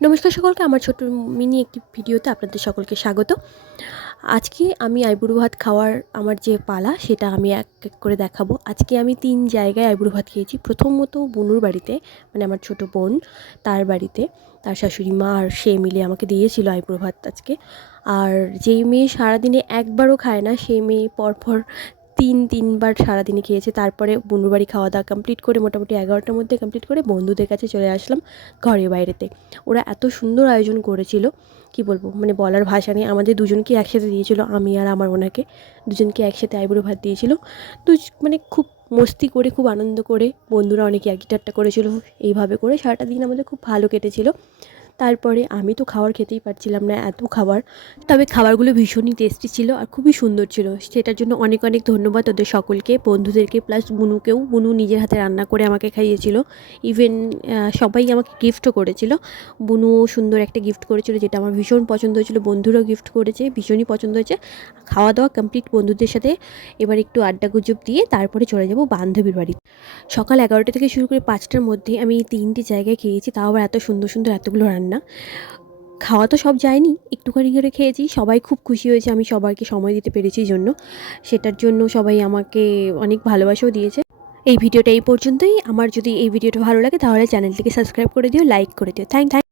নমস্কার সকলকে, আমার ছোট্ট মিনি একটি ভিডিওতে আপনাদের সকলকে স্বাগত। আজকে আমি আইবুড়ো ভাত খাওয়ার আমার যে পালা সেটা আমি এক এক করে দেখাবো। আজকে আমি ৩ জায়গায় আইবুড়ো ভাত খেয়েছি। প্রথমত বুনুর বাড়িতে, মানে আমার ছোট বোন, তার বাড়িতে তার শাশুড়ি মা আর সে মিলে আমাকে দিয়েছিল আইবুড়ো ভাত আজকে। আর যেই মেয়ে সারাদিনে একবারও খায় না সেই মেয়ে পরপর তিনবার সারাদিনে খেয়েছে। তারপরে বুনুর বাড়ি খাওয়া দাওয়া কমপ্লিট করে মোটামুটি 11টার মধ্যে কমপ্লিট করে বন্ধুদের কাছে চলে আসলাম ঘরে বাইরেতে। ওরা এত সুন্দর আয়োজন করেছিল, কি বলবো, মানে বলার ভাষা নেই। আমাদের দুজনকে একসাথে দিয়েছিল, আমি আর আমার ওনাকে দুজনকে একসাথে আইবুড়ো ভাত দিয়েছিল। তো মানে খুব মস্তি করে, খুব আনন্দ করে, বন্ধুরা অনেকে একই ঠাট্টা করেছিল। এইভাবে করে সারাটা দিন আমাদের খুব ভালো কেটেছিল। তারপরে আমি তো খাবার খেতেই পারছিলাম না, এত খাবার। তবে খাবারগুলো ভীষণই টেস্টি ছিল আর খুবই সুন্দর ছিল। সেটার জন্য অনেক অনেক ধন্যবাদ ওদের সকলকে, বন্ধুদেরকে, প্লাস বুনুকেও। বুনু নিজের হাতে রান্না করে আমাকে খাইয়েছিল। ইভেন সবাই আমাকে গিফটও করেছিল। বুনুও সুন্দর একটা গিফট করেছিল, যেটা আমার ভীষণ পছন্দ হয়েছিল। বন্ধুরাও গিফট করেছে, ভীষণই পছন্দ হয়েছে। খাওয়া দাওয়া কমপ্লিট বন্ধুদের সাথে। এবার একটু আড্ডা গুজব দিয়ে তারপরে চলে যাব বান্ধবীর বাড়ি। সকাল 11টা থেকে শুরু করে 5টার মধ্যে আমি এই 3টি জায়গায় খেয়েছি, তাও আবার এত সুন্দর সুন্দর এতগুলো রান্না। খাওয়া তো সব যায়নি, একটুখানি করে খেয়েছি। সবাই খুব খুশি হয়েছে আমি সবাইকে সময় দিতে পেরেছি জন্য। সেটার জন্য সবাই আমাকে অনেক ভালোবাসাও দিয়েছে। এই ভিডিওটা এই পর্যন্তই। আমার যদি এই ভিডিওটা ভালো লাগে তাহলে চ্যানেলটিকে সাবস্ক্রাইব করে দিও, লাইক করে দিও। থ্যাংক